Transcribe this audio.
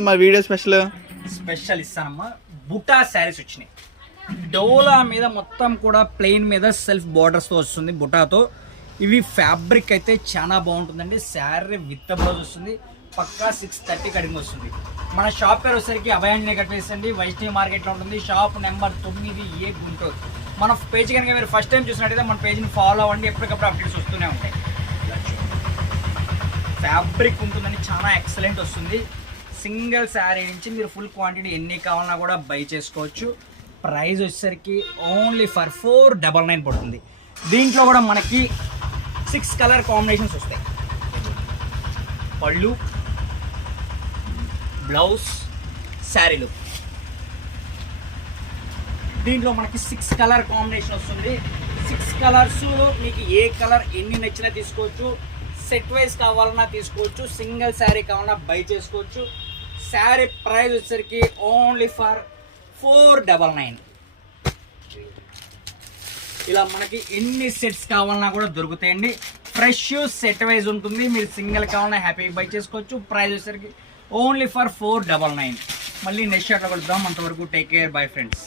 మా video special ఇస్తానమ్మా. Buta saris వచ్చినాయి. డోలా మీద మొత్తం కూడా ప్లెయిన్ మీద సెల్ఫ్ బార్డర్స్తో వస్తుంది బుటాతో. ఇవి ఫ్యాబ్రిక్ అయితే చాలా బాగుంటుందండి. శారీ విత్ బ్లౌజ్ వస్తుంది. పక్కా 630 కటింగ్ వస్తుంది. మన షాప్ పేరు వచ్చేసరికి అభయాంజనేయ కట్టేసండి, వైష్ణవి మార్కెట్లో ఉంటుంది. Shop number 9A Guntur. మన పేజ్ కనుక మీరు ఫస్ట్ టైం చూసినట్టయితే మన పేజ్ని ఫాలో అవ్వండి. ఎప్పటికప్పుడు అప్డేట్స్ వస్తూనే ఉంటాయి. ఫ్యాబ్రిక్ ఉంటుందని చాలా ఎక్సలెంట్ వస్తుంది. సింగిల్ శారీ నుంచి మీరు ఫుల్ క్వాంటిటీ ఎన్ని కావాలన్నా కూడా బై చేసుకోవచ్చు. ప్రైస్ వచ్చేసరికి ఓన్లీ ఫర్ 499 పడుతుంది. దీంట్లో కూడా మనకి 6 కలర్ కాంబినేషన్స్ వస్తాయి. పళ్ళు, బ్లౌజ్, శారీలు. దీంట్లో మనకి 6 కలర్ కాంబినేషన్ వస్తుంది. 6 కలర్స్లో మీకు ఏ కలర్ ఎన్ని నచ్చినా తీసుకోవచ్చు. సెట్ వైజ్ కావాలన్నా తీసుకోవచ్చు. సింగిల్ శారీ కావాలన్నా బై చేసుకోవచ్చు. శారీ ప్రైస్ వచ్చేసరికి ఓన్లీ ఫర్ 499. ఇలా మనకి ఎన్ని సెట్స్ కావాలన్నా కూడా దొరుకుతాయండి. ఫ్రెష్ సెట్ వైజ్ ఉంటుంది. మీరు సింగిల్ కావాలన్నా హ్యాపీగా బై చేసుకోవచ్చు. ప్రైస్ వచ్చేసరికి ఓన్లీ ఫర్ 499. మళ్ళీ నెక్స్ట్ షాట్లో కలుద్దాం. అంతవరకు టేక్ కేర్, బై ఫ్రెండ్స్.